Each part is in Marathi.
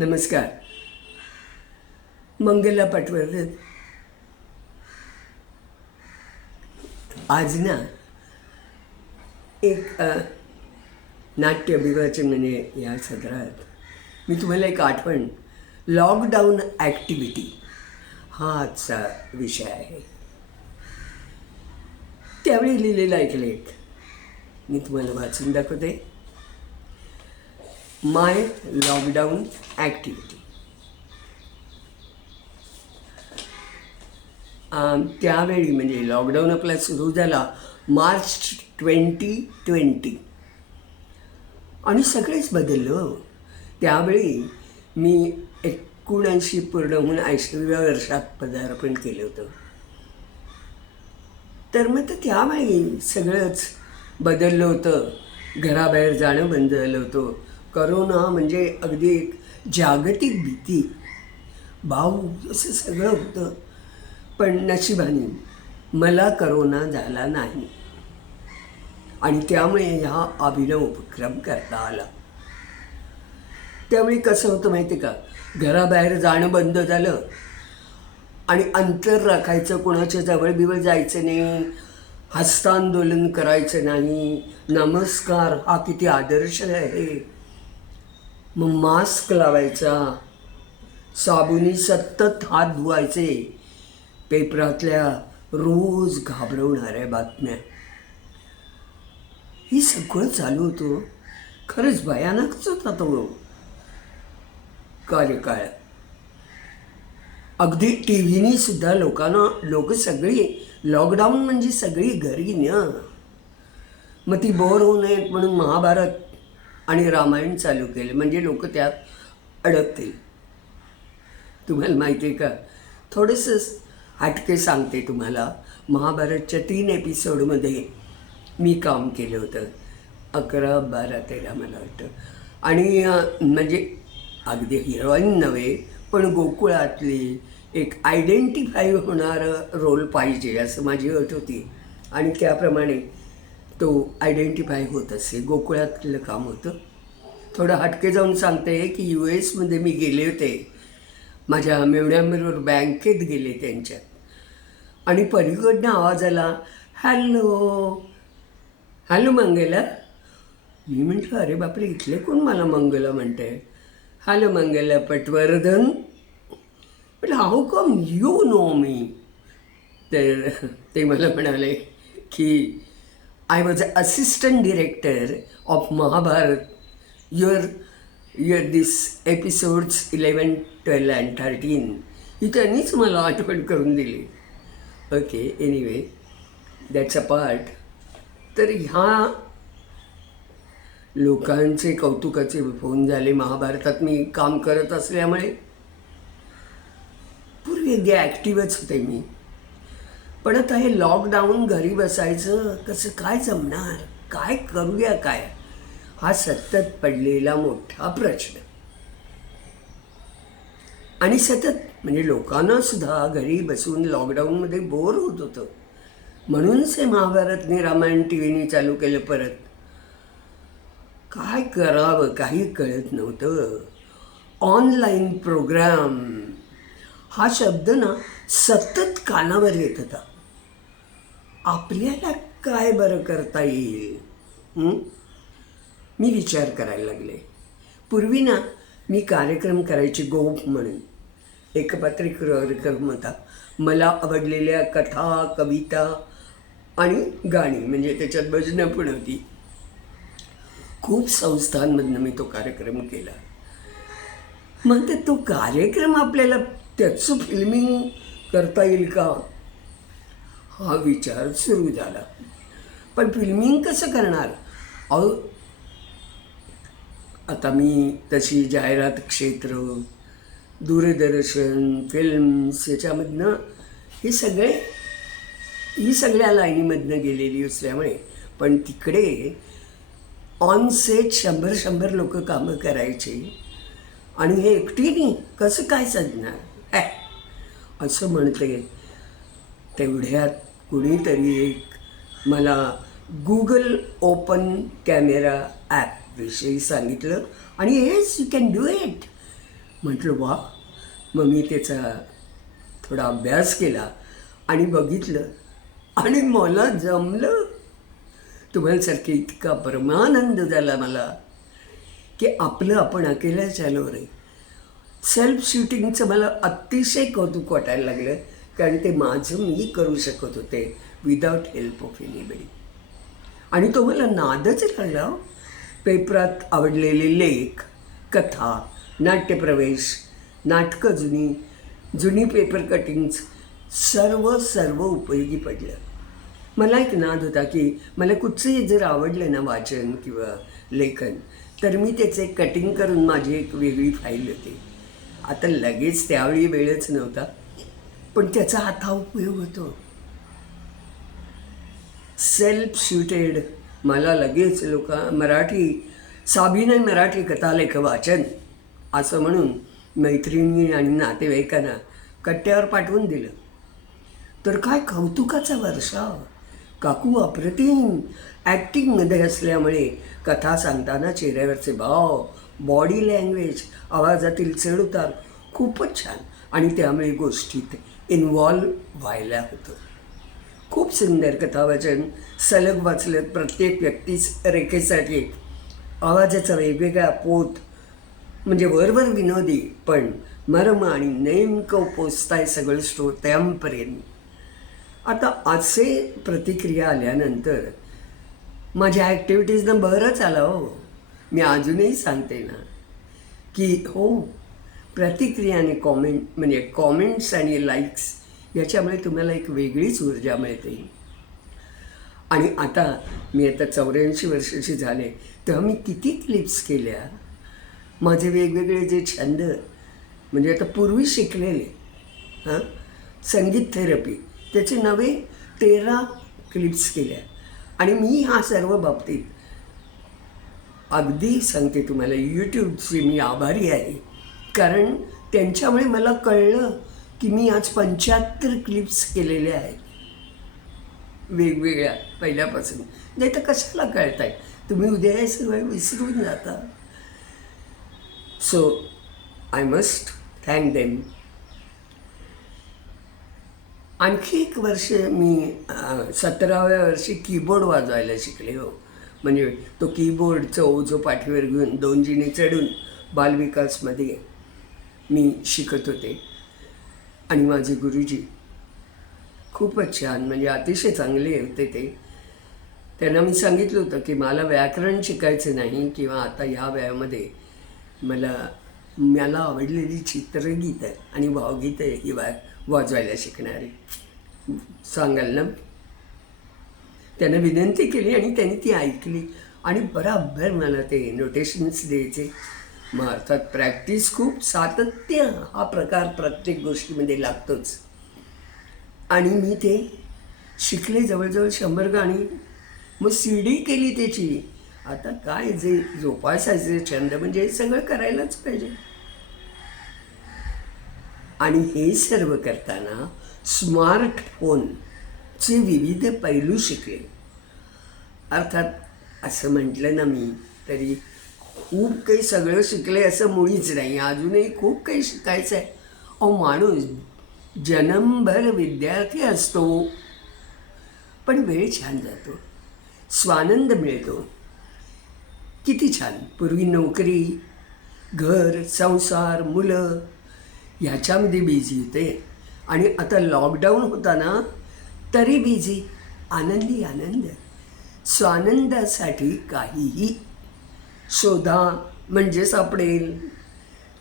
नमस्कार. मंगला पटवर्धन. आज ना एक नाट्य अभिवाचन म्हणजे या सत्रात मी तुम्हाला एक आठवण, लॉकडाऊन ॲक्टिव्हिटी हा आजचा विषय आहे. त्यावेळी लिहिलेलं ऐकलं एक, मी तुम्हाला वाचून दाखवते. माय लॉकडाऊन ॲक्टिव्हिटी. त्यावेळी म्हणजे लॉकडाऊन आपला सुरू झाला मार्च 2020 आणि सगळेच बदललं. त्यावेळी मी 79 पूर्ण होऊन 80व्या वर्षात पदार्पण केलं होतं. तर मग त्यावेळी सगळंच बदललं होतं. घराबाहेर जाणं बंद झालं होतं. करोना म्हणजे अगदी एक जागतिक भीती, भाऊ असं सगळं होतं. पण नशिबाने मला करोना झाला नाही आणि त्यामुळे हा अभिनव उपक्रम करता आला. त्यावेळी कसं होतं माहिती आहे का, घराबाहेर जाणं बंद झालं आणि अंतर राखायचं, कोणाच्या जवळ जायचं नाही, हस्तांदोलन करायचं नाही, नमस्कार हा किती आदर्श आहे, मग मास्क लावायचा, साबुनी सतत हात धुवायचे, पेपरातल्या रोज घाबरवणाऱ्या बातम्या, ही सगळं चालू होतं. खरंच भयानकच होता तो कार्यकाळ. अगदी टी व्हीनी सुद्धा लोक सगळी, लॉकडाऊन म्हणजे सगळी घरी न, मग ती बोर होऊ नयेत म्हणून महाभारत आणि रामायण चालू केलं, म्हणजे लोक त्यात अडकतील. तुम्हाला माहिती आहे का, थोडंसं हटके सांगते तुम्हाला. महाभारतच्या 3 एपिसोडमध्ये मी काम केलं होतं. 11, 12, 13 मला वाटतं. आणि म्हणजे अगदी हिरोईन नव्हे, पण गोकुळातली एक आयडेंटिफाय होणारं रोल पाहिजे असं माझी अट होती. आणि त्याप्रमाणे तो आयडेंटिफाय होत असे. गोकुळातलं काम होतं. थोडं हटके जाऊन सांगते की US मध्ये मी गेले होते. माझ्या मेवण्याबरोबर बँकेत गेले त्यांच्यात, आणि पलीकडनं आवाज आला, हॅलो हॅलो मंगला. मी म्हटलं अरे बापरे, इथले कोण मला मंगला म्हणते. हॅलो मंगला पटवर्धन. म्हटलं हाऊ कम यू नो मी. तर ते मला म्हणाले की I was assistant director of Mahabharat. Your this episodes 11, 12 and 13. ही त्यांनीच मला आठवण करून दिली. Okay, anyway that's a part. तर ह्या लोकांचे कौतुकाचे फोन झाले. महाभारतात मी काम करत असल्यामुळे पूर्वी अगदी ॲक्टिव्हच होते मी. पण आता हे लॉकडाऊन, घरी बसायचं कसं काय जमणार, काय करूया काय, हा सतत पडलेला मोठा प्रश्न. आणि सतत म्हणजे लोकांना सुद्धा घरी बसून लॉकडाऊनमध्ये बोर होत होतं. म्हणूनच हे महाभारतने रामायण टी व्हीने चालू केलं परत. काय करावं काही कळत नव्हतं. ऑनलाईन प्रोग्राम हा शब्द ना सतत कानावर येत होता. आपल्याला काय बरं करता येईल, मी विचार करायला लागले. पूर्वी ना मी कार्यक्रम करायचे गोप म्हणून, एकपात्रिक कार्यक्रम होता. मला आवडलेल्या कथा, कविता आणि गाणी, म्हणजे त्याच्यात भजनं पण होती. खूप संस्थांमधनं मी तो कार्यक्रम केला. मग तो कार्यक्रम आपल्याला त्याचं फिल्मिंग करता येईल का, हा विचार सुरू झाला. पण फिल्मिंग कसं करणार. अहो आता मी तशी जाहिरात क्षेत्र, दूरदर्शन, फिल्म्स याच्यामधनं ही सगळ्या लाईनीमधनं गेलेली असल्यामुळे, पण तिकडे ऑन सेट 100 लोक कामं करायचे आणि हे एकटीने कसं काय साधणार असं म्हणते. तेवढ्यात कुणीतरी एक मला गुगल ओपन कॅमेरा ॲपविषयी सांगितलं आणि yes you can do it. म्हटलं वा. मग मी त्याचा थोडा अभ्यास केला आणि बघितलं आणि मला जमलं. तुम्हाला सारखे इतका परमानंद झाला मला की आपलं आपण अकेल्या चालू रे. सेल्फ शूटिंगचं मला अतिशय कौतुक वाटायला लागलं, कारण ते माझं मी करू शकत होते विदाउट हेल्प ऑफ एनीबडी. आणि तो मला नादच लागला. पेपरात आवडलेले लेख, कथा, नाट्यप्रवेश, नाटकं, जुनी पेपर कटिंग्स सर्व उपयोगी पडलं. मला एक नाद होता की मला कुठचंही जर आवडलं ना वाचन किंवा लेखन, तर मी त्याचे कटिंग करून माझी एक वेगळी फाईल होती. आता लगेच त्यावेळी वेळच नव्हता, पण त्याचा आता उपयोग होतो. सेल्फ शूटेड मला लगेच लोक साभिनय मराठी कथालेख वाचन असं म्हणून मैत्रिणी आणि नातेवाईकांना कट्ट्यावर पाठवून दिलं. तर काय कौतुकाचा वर्षाव. काकू अप्रतिम ॲक्टिंगमध्ये असल्यामुळे कथा सांगताना चेहऱ्यावरचे भाव, बॉडी लँग्वेज, आवाजातील चढउतार खूपच छान, आणि त्यामुळे गोष्टीत इन्व्हॉल्व व्हायला होतं. खूप सुंदर कथावाचन सलग वाचलं. प्रत्येक व्यक्तीच रेखेसाठी आवाजाचा वेगवेगळा पोत, म्हणजे वरवर विनोदी पण मर्म आणि नेमकं पोचताय सगळं श्रोत्यांपर्यंत. आता असे प्रतिक्रिया आल्यानंतर माझ्या ॲक्टिव्हिटीजनं बरंच आला हो. मी अजूनही सांगते ना की हो, प्रतिक्रिया आणि म्हणजे कॉमेंट्स आणि लाईक्स याच्यामुळे तुम्हाला एक वेगळीच ऊर्जा मिळते. आणि आता मी 84 वर्षाची झाले, तेव्हा मी किती क्लिप्स केल्या. माझे वेगवेगळे जे छंद, म्हणजे आता पूर्वी शिकलेले संगीत थेरपी, त्याचे नवे 13 क्लिप्स केल्या. आणि मी ह्या सर्व बाबतीत अगदी सांगते तुम्हाला, यूट्यूबची मी आभारी आहे, कारण त्यांच्यामुळे मला कळलं की मी आज 75 क्लिप्स केलेल्या आहेत वेगवेगळ्या पहिल्यापासून. नाही तर कशाला कळताय, तुम्ही उद्या हे सगळं विसरून जाता. So I must thank them. आणखी एक वर्ष मी 17व्या वर्षी कीबोर्ड वाजवायला शिकले हो. म्हणजे तो कीबोर्डचं ओझं पाठीवर घेऊन 2 जिने चढून बालविकासमध्ये मी शिकत होते. आणि माझे गुरुजी खूपच छान, म्हणजे अतिशय चांगले होते ते. त्यांना मी सांगितलं होतं की मला व्याकरण शिकायचं नाही, किंवा आता ह्या वयामध्ये मला आवडलेली चित्रगीतं आणि भावगीतं ही वाजवायला शिकणारे सांगाल ना. त्यानं विनंती केली आणि त्यांनी ती ऐकली आणि बराबर मला ते नोटेशन्स द्यायचे. मग अर्थात प्रॅक्टिस खूप, सातत्य हा प्रकार प्रत्येक गोष्टीमध्ये लागतोच. आणि मी ते शिकले जवळजवळ 100 गाणी. मग CD केली त्याची. आता काय जे जोपासायचे छंद, म्हणजे हे सगळं करायलाच पाहिजे. आणि हे सर्व करताना स्मार्टफोनचे विविध पैलू शिकले. अर्थात असं म्हटलं ना मी तरी खूप काही सगळं शिकले असं मुळीच नाही. अजूनही खूप काही शिकायचं आहे. माणूस जन्मभर विद्यार्थी असतो, पण वेळ छान जातो, स्वानंद मिळतो. किती छान. पूर्वी नोकरी, घर, संसार, मुलं ह्याच्यामध्ये बिझी होते, आणि आता लॉकडाऊन होता ना तरी बिझी. आनंद. स्वानंदासाठी काहीही शोधा म्हणजे सापडेल.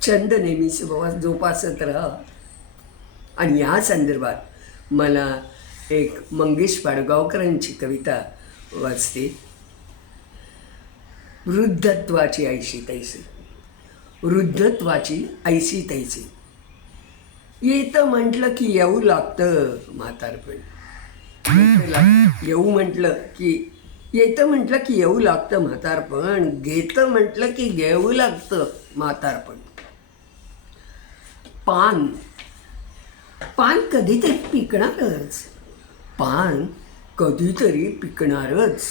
छंद नेहमी जोपासत राहा. आणि या संदर्भात मला एक मंगेश पाडगावकरांची कविता वाचते. वृद्धत्वाची ऐशी तैसी. वृद्धत्वाची ऐशी तैसी. येतं म्हटलं की येऊ लागतं म्हातारपण. येऊ म्हटलं की येतं म्हटलं की येऊ लागतं म्हातारपण. घेतं म्हटलं की घेऊ लागतं म्हातारपण. पान कधीतरी पिकणारच. पान कधीतरी पिकणारच.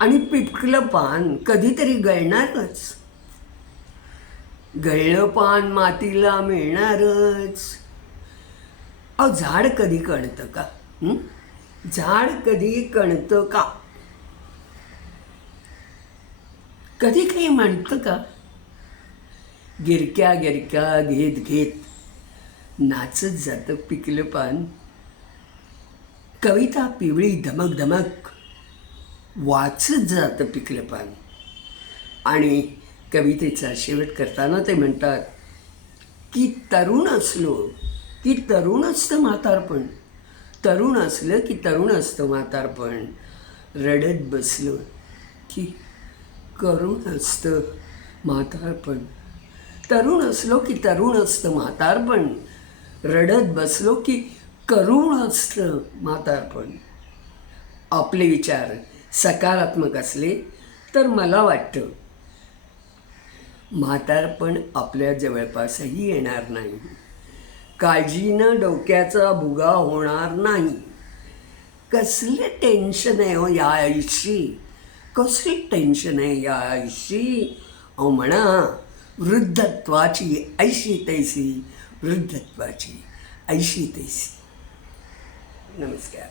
आणि पिकलं पान कधीतरी गळणारच. गळलं पान मातीला मिळणारच. अहो झाड कधी कणतं का? झाड कधी कणतं का? कधी काही म्हणतं का? गिरक्या गिरक्या घेत घेत नाचत जातं पिकलं पान. कविता पिवळी धमक धमक वाचत जातं पिकलं पान. आणि कवितेचा शेवट करताना ते म्हणतात की तरुण असलो की तरुण असतं म्हातारपण. तरुण असलं की तरुण असतं म्हातारपण. रडत बसलं की करुण असतं म्हातारपण. तरुण असलो की तरुण असतं म्हातारपण. रडत बसलो की करुण असतं म्हातारपण. आपले विचार सकारात्मक असले तर मला वाटतं म्हातारपण आपल्या जवळपासही येणार नाही. काळजीनं डोक्याचा भुगा होणार नाही. कसले टेन्शन आहे हो या आयुष्य, कसली टेन्शन आहे या आयुष्य. अहो म्हणा वृद्धत्वाची ऐशी तैसी, वृद्धत्वाची ऐशी तैसी. नमस्कार.